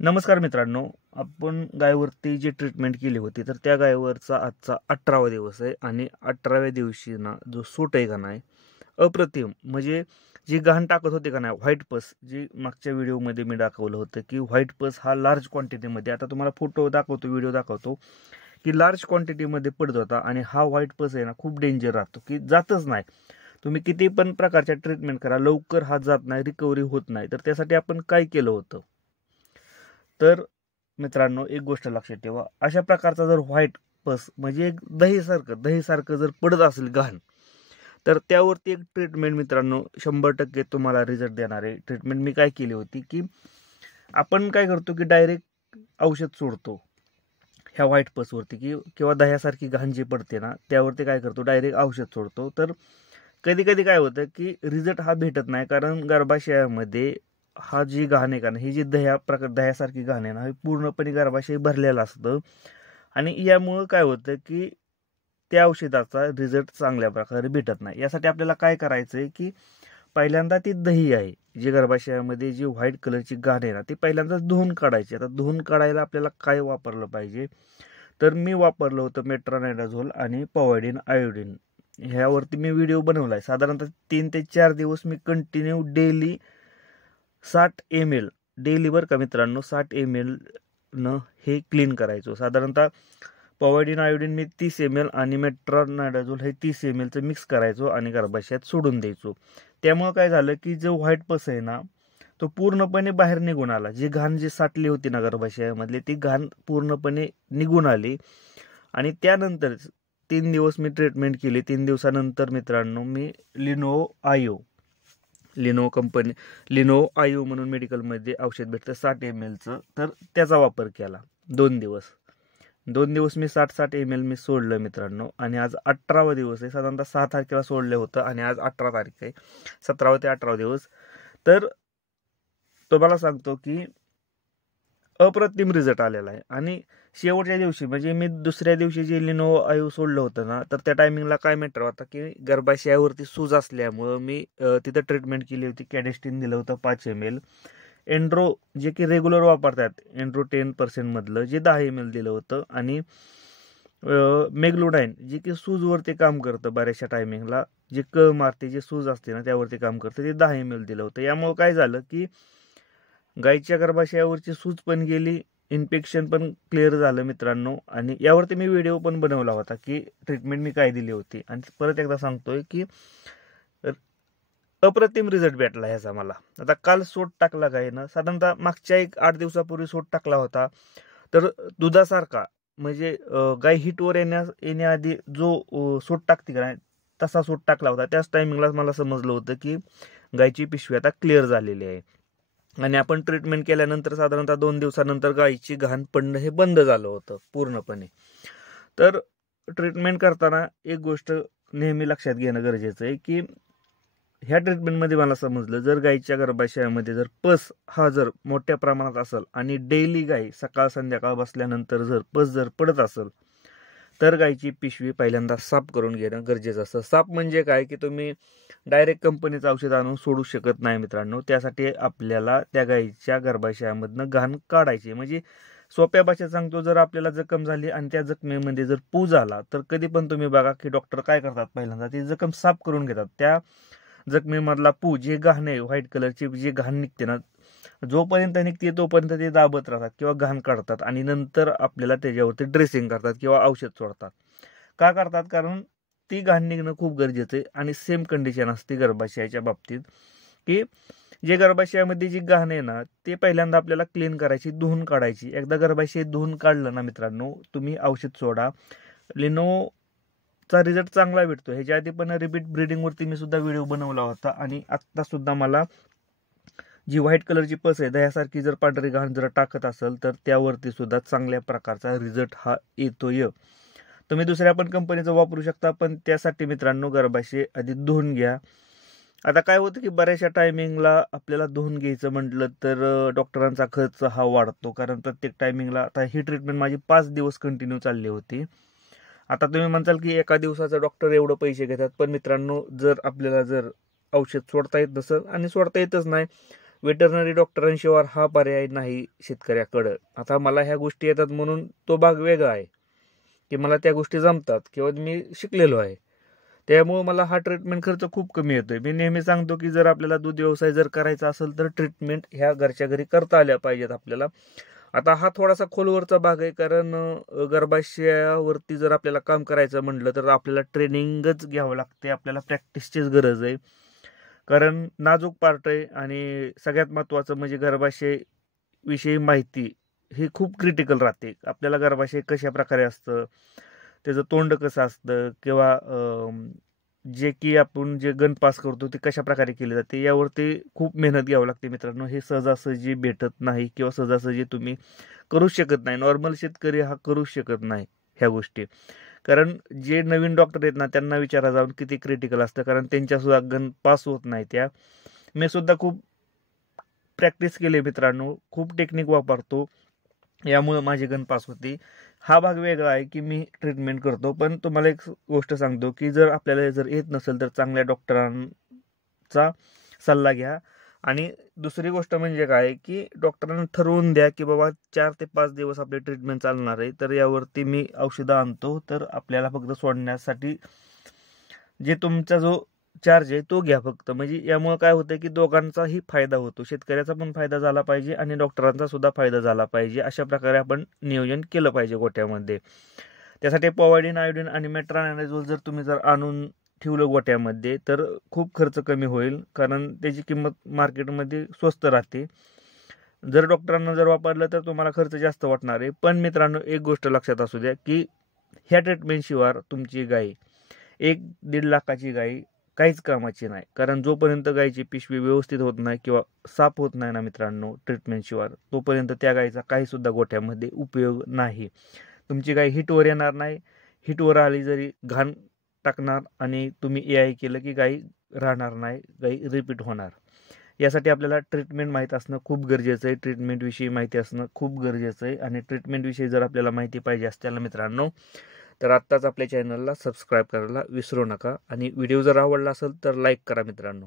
नमस्कार मित्रांनो, आपण गायीवरती जी ट्रीटमेंट केली होती तर त्या गायीवरचा आजचा 18वा दिवस आहे आणि 18व्या दिवशी ना जो सूट आहे का नाही अप्रतिम. म्हणजे जी घाण टाकत होते का नाही व्हाईट पस, जी मागच्या व्हिडिओमध्ये मी दाखवलं होतं की व्हाईट पस हा लार्ज क्वांटिटीमध्ये, आता तुम्हाला फोटो दाखवतो, व्हिडिओ दाखवतो की लार्ज क्वांटिटीमध्ये पडत होता. आणि हा व्हाईट पस आहे ना खूप डेंजर राहतो की जातच नाही. तुम्ही किती पण प्रकारच्या ट्रीटमेंट करा, लवकर हा जात नाही, रिकव्हरी होत नाही. तर त्यासाठी आपण काय केलं होतं, तर मित्रांनो एक गोष्ट लक्षात ठेवा, अशा प्रकारचा जर व्हाईट पस म्हणजे एक दहीसारखं जर पडत असेल घाण, तर त्यावरती एक ट्रीटमेंट मित्रांनो 100% तुम्हाला रिझल्ट देणार आहे. ट्रीटमेंट मी काय केली होती की आपण काय करतो की डायरेक्ट औषध सोडतो ह्या व्हाईट पसवरती की किंवा दह्यासारखी घाण जी पडते ना त्यावरती काय करतो, डायरेक्ट औषध सोडतो. तर कधी कधी काय होतं की रिझल्ट हा भेटत नाही, कारण गर्भाशयामध्ये हा जी घाण आहे का ना, ही जी दह्यासारखी घाण आहे ना, हे पूर्णपणे गर्भाशय भरलेलं असतं. आणि यामुळं काय होतं की त्या औषधाचा रिझल्ट चांगल्या प्रकारे भेटत नाही. यासाठी आपल्याला काय करायचं आहे की पहिल्यांदा ती दही आहे जी गर्भाशयामध्ये जी व्हाईट कलरची घाण आहे ना, ती पहिल्यांदा धुवून काढायची. आता धुवून काढायला आपल्याला काय वापरलं पाहिजे, तर मी वापरलं होतं मेट्रोनायडाझोल आणि पॉव्हायडीन आयोडीन. ह्यावरती मी व्हिडिओ बनवलाय. साधारणतः 3 ते 4 दिवस मी कंटिन्यू डेली 60 ml डेली, बरं का मित्रांनो, 60 ml न हे क्लीन करायचो. साधारणतः पॉव्हायडीन आयोडीन मी 30 ml आणि मेट्रोनायडाझोल हे 30 ml मिक्स करायचो आणि गर्भाशयात सोडून द्यायचो. त्यामुळे काय झालं की जो व्हाईट पस आहे ना तो पूर्णपणे बाहेर निघून आला. जी घाण जी साठली होती ना गर्भाशयामधली, ती घाण पूर्णपणे निघून आली. आणि त्यानंतर 3 दिवस मी ट्रीटमेंट केली. 3 दिवसानंतर मित्रांनो मी लिनो आयो म्हणून मेडिकलमध्ये औषध भेटतं 60 ml, तर त्याचा वापर केला 2 दिवस. 2 दिवस मी 60-60 ml मी सोडलं मित्रांनो. आणि आज 18वा दिवस आहे. साधारणतः 6 तारखेला सोडलं होतं आणि आज 18 तारीख आहे, 17वा ते 18वा दिवस. तर तुम्हाला सांगतो की अप्रतिम रिझल्ट आलेला आहे. आणि शेवटच्या दिवशी म्हणजे मी दुसऱ्या दिवशी जे लिनो आयु सोडलं होतं ना, तर त्या टायमिंगला काय मॅटर होता की गर्भाशयावरती सूज असल्यामुळं मी तिथं ट्रीटमेंट केली होती. कॅडेस्टिन दिलं होतं 5 ml. एन्ड्रो जे की रेग्युलर वापरतात, एन्ड्रो 10% मधलं जे 10 ml दिलं होतं. आणि मेग्लुडाईन जे की सूजवरती काम करतं बऱ्याचशा टायमिंगला, जे मारते, जे सूज असते ना त्यावरती काम करतं, ते 10 ml दिलं होतं. यामुळे काय झालं की गायीच्या गर्भाशयावरची सूज पण गेली, इन्फेक्शन पण क्लिअर झालं मित्रांनो. आणि यावरती मी व्हिडिओ पण बनवला होता की ट्रीटमेंट मी काय दिली होती. आणि परत एकदा सांगतोय की अप्रतिम रिझल्ट भेटला ह्याचा मला. आता काल सोट टाकला गाय ना, साधारणतः मागच्या 8 दिवसापूर्वी सोट टाकला होता. तर दुधासारखा म्हणजे गाय हिटवर येण्याआधी जो सोट टाकते का नाही तसा सोट टाकला होता. त्याच टायमिंगला मला समजलं होतं की गायची पिशवी आता क्लिअर झालेली आहे. आणि आपण ट्रीटमेंट केल्यानंतर साधारणतः 2 दिवसानंतर गायीची घाण पडणं हे बंद झालं होतं पूर्णपणे. तर ट्रीटमेंट करताना एक गोष्ट नेहमी लक्षात घेणं गरजेचं आहे की ह्या ट्रीटमेंटमध्ये मला समजलं, जर गायीच्या गर्भाशयामध्ये जर पस हा जर मोठ्या प्रमाणात असेल आणि डेली गाय सकाळ संध्याकाळ बसल्यानंतर जर पस जर पडत असेल, तर गायची पिशवी पहिल्यांदा साफ करून घेणं गरजेचं असतं. साफ म्हणजे काय की तुम्ही डायरेक्ट कंपनीचं औषध आणून सोडू शकत नाही मित्रांनो. त्यासाठी आपल्याला त्या गायीच्या गर्भाशयामधनं घाण काढायची. म्हणजे सोप्या भाषेत सांगतो, जर आपल्याला जखम झाली आणि त्या जखमेमध्ये जर पू झाला, तर कधी पण तुम्ही बघा की डॉक्टर काय करतात, पहिल्यांदा ती जखम साफ करून घेतात. त्या जखमेमधला पू जे घाण आहे व्हाईट कलरची जी घाण निघते ना, जोपर्यंत निघते तोपर्यंत ते दाबत राहतात किंवा घाण काढतात. आणि नंतर आपल्याला त्याच्यावरती ड्रेसिंग करतात किंवा औषध सोडतात. का करतात, कारण ती घाण निघणं खूप गरजेचं आहे. आणि सेम कंडिशन असते गर्भाशयाच्या बाबतीत की जे गर्भाशयामध्ये जी घाण आहे ना, ते पहिल्यांदा आपल्याला क्लीन करायची, धुवून काढायची. एकदा गर्भाशय धुवून काढलं ना मित्रांनो, तुम्ही औषध सोडा. लिनोचा रिझल्ट चांगला भेटतो. ह्याच्या आधी पण रिपीट ब्रीडिंगवरती मी सुद्धा व्हिडिओ बनवला होता. आणि आत्ता सुद्धा मला जी व्हाईट कलरची पस आहे दह्यासारखी जर पांढरी घाण जर टाकत असेल, तर त्यावरती सुद्धा चांगल्या प्रकारचा रिझल्ट हा येतोय. तुम्ही दुसऱ्या पण कंपनीचं वापरू शकता, पण त्यासाठी मित्रांनो गर्भाशय आधी धुवून घ्या. आता काय होतं की बऱ्याचशा टायमिंगला आपल्याला धुवून घ्यायचं म्हटलं तर डॉक्टरांचा खर्च हा वाढतो, कारण प्रत्येक टायमिंगला आता ही ट्रीटमेंट माझी 5 दिवस कंटिन्यू चालली होती. आता तुम्ही म्हणताल की एका दिवसाचा डॉक्टर एवढं पैसे घेतात, पण मित्रांनो जर आपल्याला जर औषध सोडता येत नसेल आणि सोडता येतच नाही, वेटरनरी डॉक्टरांशिवाय हा पर्याय नाही शेतकऱ्याकडं. आता मला ह्या गोष्टी येतात म्हणून तो भाग वेगळा आहे की मला त्या गोष्टी जमतात किंवा मी शिकलेलो आहे, त्यामुळं मला हा ट्रीटमेंट खर्च खूप कमी येतोय. मी नेहमी सांगतो की जर आपल्याला दूध व्यवसाय जर करायचा असेल तर ट्रीटमेंट ह्या घरच्या घरी करता आल्या पाहिजेत आपल्याला. आता हा थोडासा खोलवरचा भाग आहे, कारण गर्भाशयावरती जर आपल्याला काम करायचं म्हटलं तर आपल्याला ट्रेनिंगच घ्यावं लागते, आपल्याला प्रॅक्टिसचीच गरज आहे. कारण नाजूक पार्ट आहे आणि सगळ्यात महत्त्वाचं म्हणजे गर्भाशय विषयी माहिती ही खूप क्रिटिकल राहते. आपल्याला गर्भाशय कशा प्रकारे असतं, त्याचं तोंड कसं असतं किंवा जे की आपण जे गण पास करतो ते कशा प्रकारे केले जाते यावरती खूप मेहनत घ्यावी लागते मित्रांनो. हे सहजासहजी भेटत नाही किंवा सहजासहजी तुम्ही करू शकत नाही. नॉर्मल शेतकरी हा करू शकत नाही ह्या गोष्टी. कारण जे नवीन डॉक्टर आहेत ना त्यांना विचारा जाऊन किती क्रिटिकल असतं, कारण त्यांच्या सुद्धा गण पास होत नाही त्या. मी सुद्धा खूप प्रॅक्टिस केली मित्रांनो, खूप टेक्निक वापरतो, यामुळे माझी गण पास होती. हा भाग वेगळा आहे की मी ट्रीटमेंट करतो. पण तुम्हाला एक गोष्ट सांगतो की जर आपल्याला जर येत नसेल तर चांगल्या डॉक्टरांचा सल्ला घ्या. आणि दुसरी गोष्ट म्हणजे काय की डॉक्टरांना ठरवून द्या की बाबा 4 ते 5 दिवस आपली ट्रीटमेंट चालणार आहे, तर यावरती मी औषधं आणतो, तर आपल्याला फक्त सोडण्यासाठी जे तुमचा जो चार्ज आहे तो घ्या फक्त. म्हणजे यामुळे काय होतं की दोघांचाही फायदा होतो, शेतकऱ्याचा पण फायदा झाला पाहिजे आणि डॉक्टरांचा सुद्धा फायदा झाला पाहिजे. अशा प्रकारे आपण नियोजन केलं पाहिजे गोट्यामध्ये. त्यासाठी पॉव्हायडीन, आयोडीन आणि मेट्रानायझोल जर तुम्ही जर आणून ठेवलं गोट्यामध्ये तर खूप खर्च कमी होईल, कारण त्याची किंमत मार्केटमध्ये स्वस्त राहते. जर डॉक्टरांना जर वापरलं तर तुम्हाला खर्च जास्त वाटणार आहे. पण मित्रांनो एक गोष्ट लक्षात असू द्या की ह्या ट्रीटमेंटशिवाय तुमची गाय 1-1.5 लाखाची गाय काहीच कामाची नाही. कारण जोपर्यंत गायची पिशवी व्यवस्थित होत नाही किंवा साफ होत नाही ना मित्रांनो ट्रीटमेंटशिवाय, तोपर्यंत त्या गायचा काही सुद्धा गोठ्यामध्ये उपयोग नाही. तुमची गाय हिटवर येणार नाही. हिटवर आली जरी घाण टाकणार आणि तुम्ही AI केलं की गाय राहणार नाही, गाय रिपीट होणार. यासाठी आपल्याला ट्रीटमेंट माहीत असणं खूप गरजेचं आहे. ट्रीटमेंटविषयी माहिती असणं खूप गरजेचं आहे. आणि ट्रीटमेंटविषयी जर आपल्याला माहिती पाहिजे असते मित्रांनो तर आत्ताच आपल्या चॅनलला सबस्क्राईब करायला विसरू नका. आणि व्हिडिओ जर आवडला असेल तर लाईक करा मित्रांनो.